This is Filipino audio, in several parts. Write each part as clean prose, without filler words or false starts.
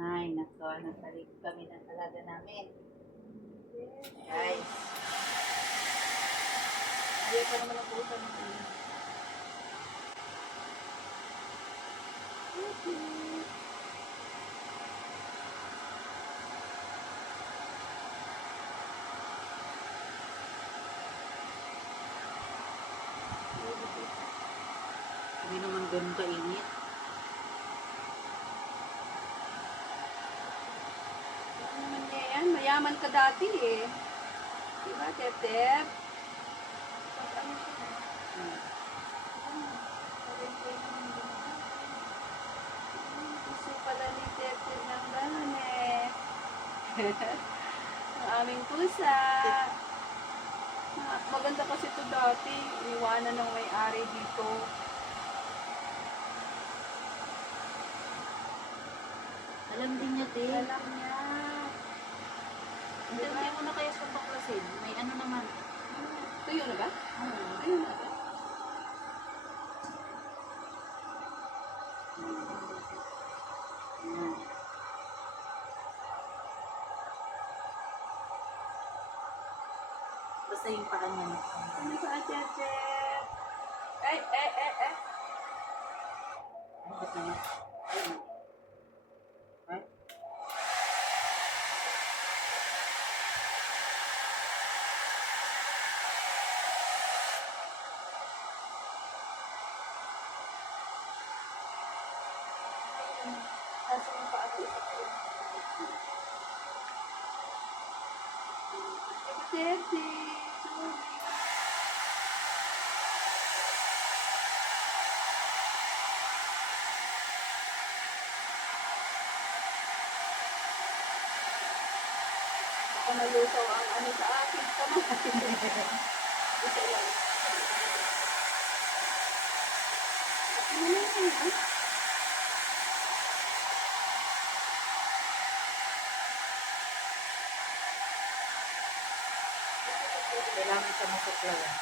Ay, nako, nagpalit kami ng alaga namin. Guys. Ayaw pa naman ang pusa ng ulo. Hindi naman ganun kainit. Ano naman niya yan? Mayaman ka dati eh. Diba, Tep-Tep? Ano siya? Gusto pala ni Tep-Tep ng gano'n eh. Ang aming pusa. Maganda kasi ito dati. Iniwanan ng may-ari dito. Alam din niya, te. Alam niya. Hindi mo na kaya siyang baklasin. May ano naman. Tuyo na ba? Oo. Tuyo na ba? Basta yung paa niya. Ano ba, Ate? Ay. Ay, ba't naman? Ayun. Ay. Nasa yung paa ko. Ate. Ako nalusaw ang ano sa akin. Kamay. Isa lang. Ano na yun? Kailangan siya masuklayan.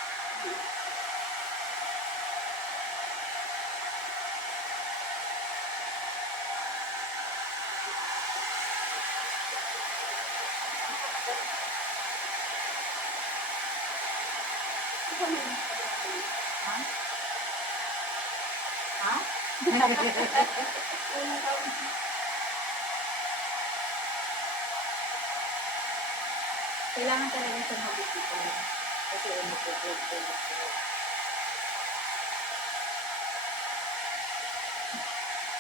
Ha? Ha? Kailangan talaga siya mabisipan. Kasi umupupulog.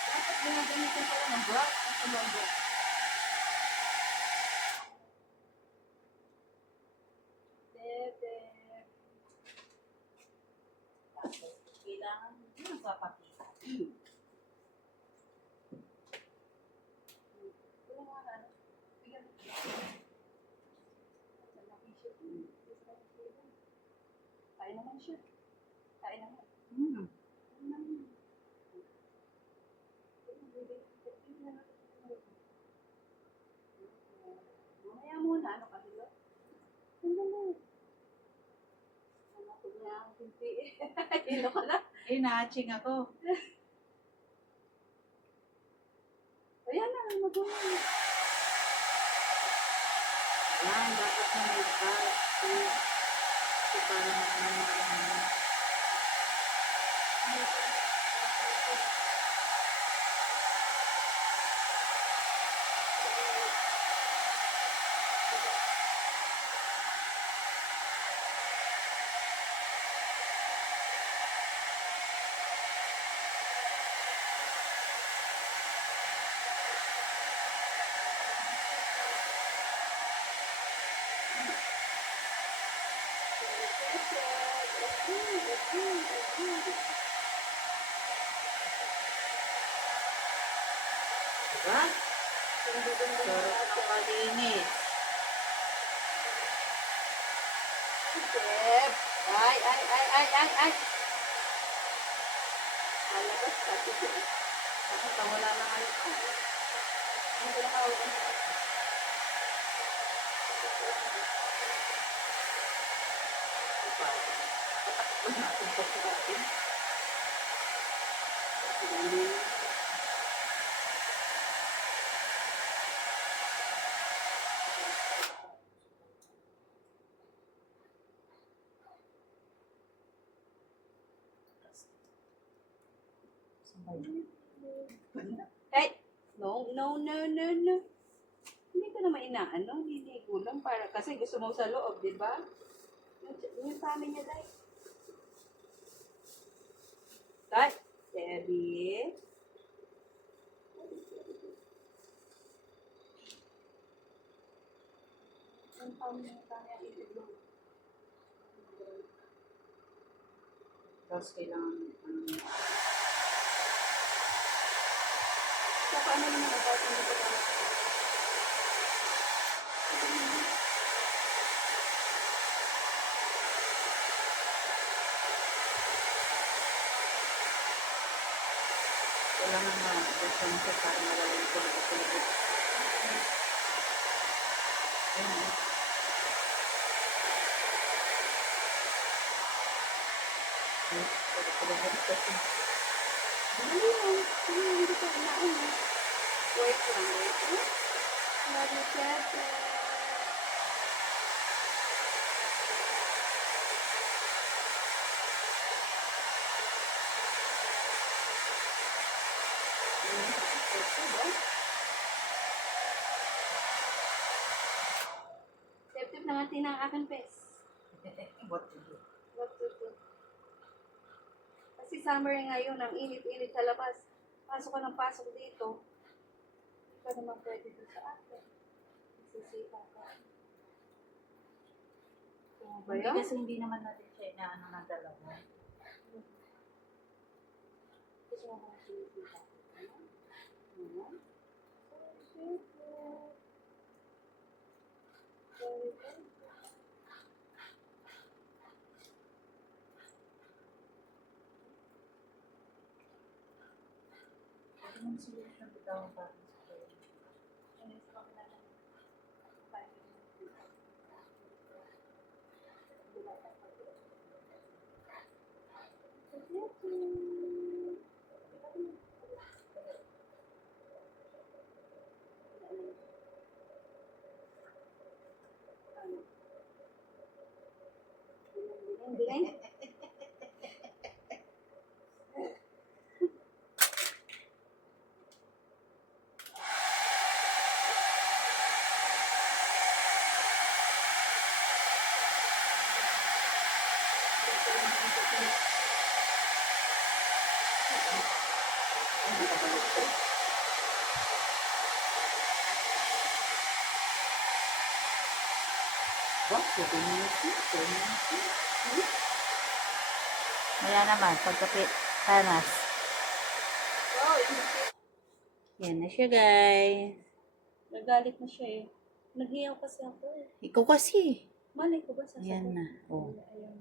Dapat ginagamitin pala ng brush at ng brush. Kailangan magpapakita. Kain naman siya. Kain naman. Mamaya muna, ano ka hilo? Ano pag na ang pinti? Hilo ka na? Eh, na-aching ako. Ayan na, mag-uwi. Yan, dapat na may bar. So, para naman diba? Sarap ng malinis. Step. Ay. Malabas ka. Bakit wala na kayo pa? Hindi ko nakawag. Patakbo natin pagkain. Hey! No, no, no, no, no. Hindi ka naman inaano, niligo lang para, kasi gusto mo sa loob, di ba? Yung sa amin niya, Day. Day, Debbie. Yung sa amin niya, kaya iligo. Tapos kailangan, Sa paano naman ang bata mo ba? kailangan ma-adjustan siya para mawala yung kulubot-kulubot. Ayan. Kulubot kasi. Hindi lang. Hindi ka inaano. Wait lang, wait lang. Love you, Pepe. Tip-tip na natin ang aking pes. What to do? What to do? Kasi summer ngayon, ang init-init sa labas. Pasok ka ng pasok dito. Hindi ka naman pwede dito sa akin. Sisita ka. Ano ba Hindi yun? kasi hindi naman natin siya inaano ng dalawa. Gusto mo kong sinisita ka? Ano? Very good. Ano yung solution bitaw para sa Bilang? What? 7 minutes? 10 minutes? Maya naman, pagkapit, panas. Wow, Yan na siya, guys. nagalit na siya eh. Naghiyaw kasi ako eh. Ikaw kasi. Malay ko ba sa Yan na. Oh. Ayan.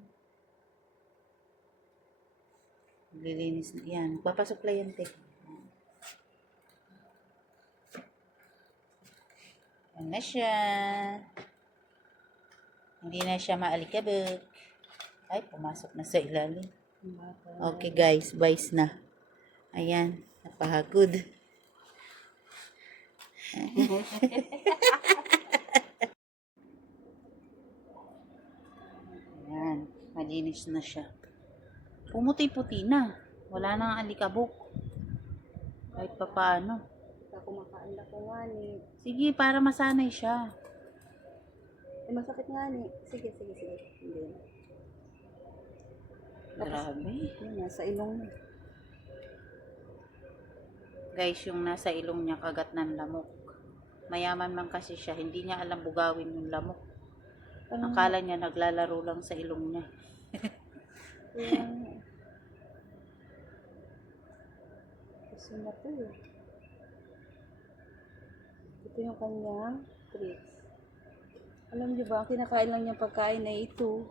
Lilinis na. Yan. Papasok lang yan, te. Yan na siya. Hindi na siya maalikabok. Ay, pumasok na sa ilalim. Okay, guys. Vice na. Ayan. Napahagod. Ayan. Malinis na siya. Pumuti-puti na. Wala nang alikabok. Kahit pa paano. Kumakain na ko nga ni. Sige, para masanay siya. Eh, masakit nga ni. Sige. Hindi. Grabe. Yun, nasa ilong na. Guys, yung nasa ilong niya kagat ng lamok. Mayaman man kasi siya. Hindi niya alam bugawin yung lamok. Akala niya naglalaro lang sa ilong niya. Kaya, kasi na to eh. Ito yung kanyang tricks. Alam niyo ba, ang kinakain lang niyang pagkain na ito.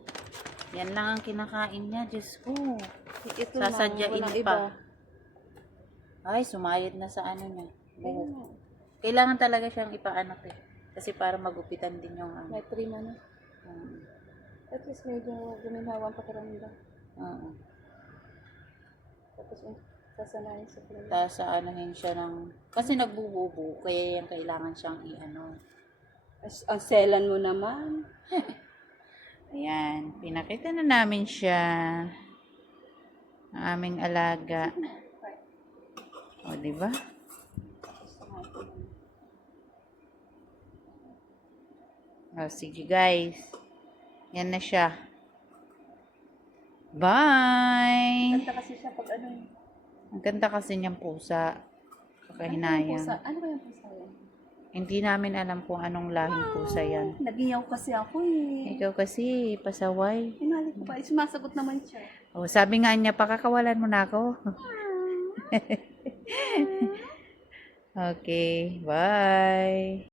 Yan lang ang kinakain niya. Diyos ko. Ito Sasadyain lang, walang pa. iba. Ay, sumayad na sa ano niya. Ayun nga. Kailangan talaga siyang ipaanak eh. Kasi para magupitan din yung ano. May trima na. Um, At least medyo guminawa ang pakiramdam. Oo. Tapos sasanayin sa trima. Tapos sa anuhin siya ng... Kasi nagbububo. Kaya yan kailangan siyang i-ano. Ang selan mo naman. Ayan. Pinakita na namin siya. Ang aming alaga. O, diba? O, sige guys. Yan na siya. Bye! Ganda kasi siya pag ano. Ang ganda kasi niyang pusa. Ano Kahinayang. ba yung pusa yan? Hindi namin alam kung anong lahing pusa yan. Nagiyaw kasi ako eh. Ikaw kasi, pasaway. Hinali ko pa. Sumasagot naman siya. O, sabi nga niya, pakakawalan mo na ako. Okay, bye!